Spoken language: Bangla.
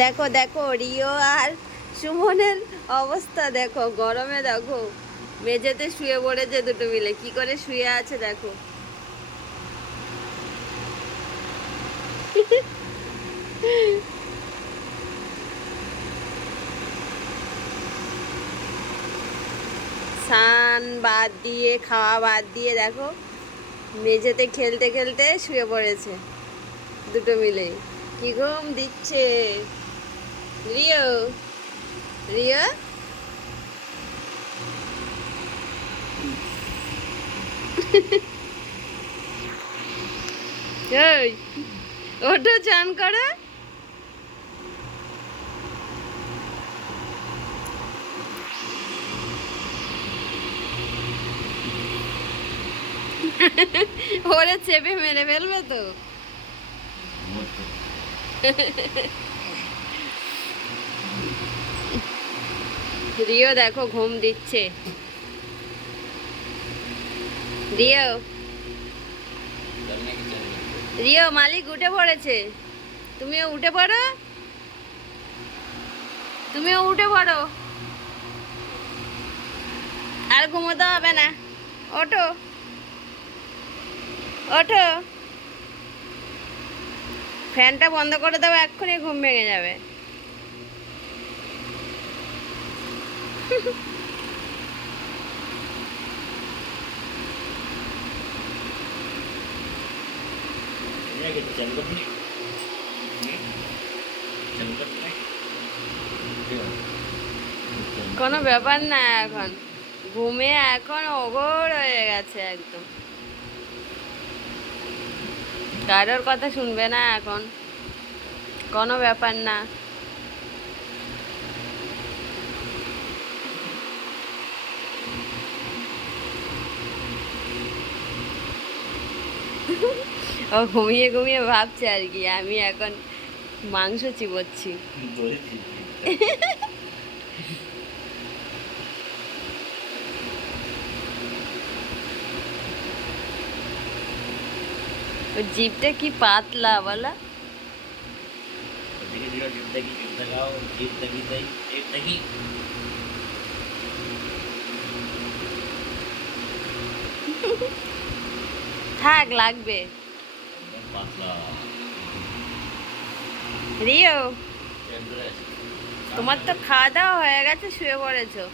দেখো দেখো, রিও আর সুমনের অবস্থা দেখো, গরমে দেখো। মেঝেতে শুয়ে পড়েছে দুটো মিলে। কি করে শুয়ে আছে দেখো। স্নান বাদ দিয়ে, খাওয়া বাদ দিয়ে দেখো, মেঝেতে খেলতে খেলতে শুয়ে পড়েছে। দুটো মিলে। কি ঘুম দিচ্ছে? রিও এই ওটা চান করে। ওরে চেপে মেরে ফেলবে তো। রিও দেখো ঘুম দিচ্ছে। রিও। রিও মালিক উঠে পড়েছে। তুমিও উঠে পড়ো। তুমিও উঠে পড়ো। আর ঘুমোতে হবে না। ওঠো। ওঠো। ফ্যানটা বন্ধ করে দেবো এক্ষুনি ঘুম ভেঙে যাবে। কোনো ব্যাপার না এখন। ঘুমে এখন ওগোর হয়ে গেছে একদম। কারোর কথা শুনবে না এখন। কোনো ব্যাপার না। ও ঘুমিয়ে ঘুমিয়ে ভাবছে আর কি আমি এখন মাংস চিবোচ্ছি। ওর জিভটা কি পাতলা বলা থাক লাগবে রিও তোমার তো খাওয়া দাওয়া হয়ে গেছে শুয়ে পড়েছো